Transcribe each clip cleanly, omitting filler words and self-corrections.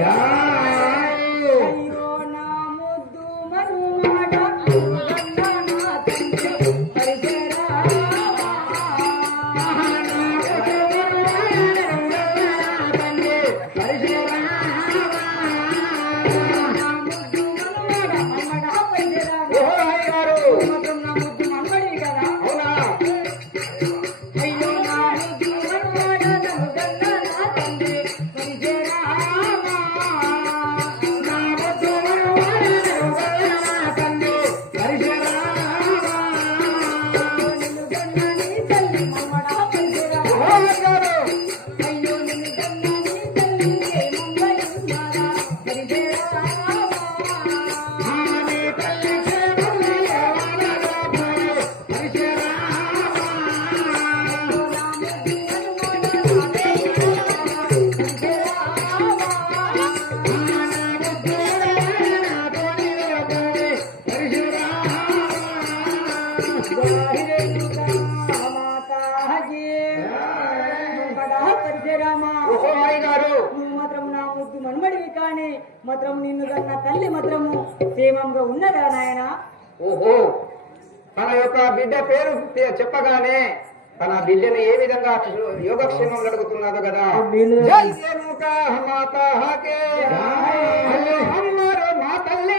అయ్యో నా ముద్దు మరుమాట నా తండ్రి పరిచరా మాత్రం నిన్ను కన్నా తల్లి మాత్రము క్షేమంగా ఉన్నదా నాయన? ఓహో, తన యొక్క బిడ్డ పేరు చెప్పగానే తన బిడ్డను ఏ విధంగా యోగక్షేమం గడుగుతున్నదో కదా. మా తల్లి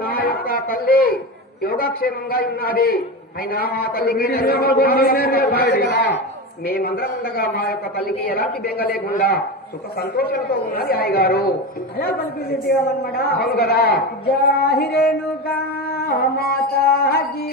నా యొక్క తల్లి యోగక్షేమంగా ఉన్నది. అయినా మా తల్లికి మేమందరం ఉండగా మా యొక్క తల్లికి ఎలాంటి బెంగ లేకుండా సుఖ సంతోషంతో ఉన్నది అయ్యగారు. అవును కదా. జాహిరేణుగా మాతాజీ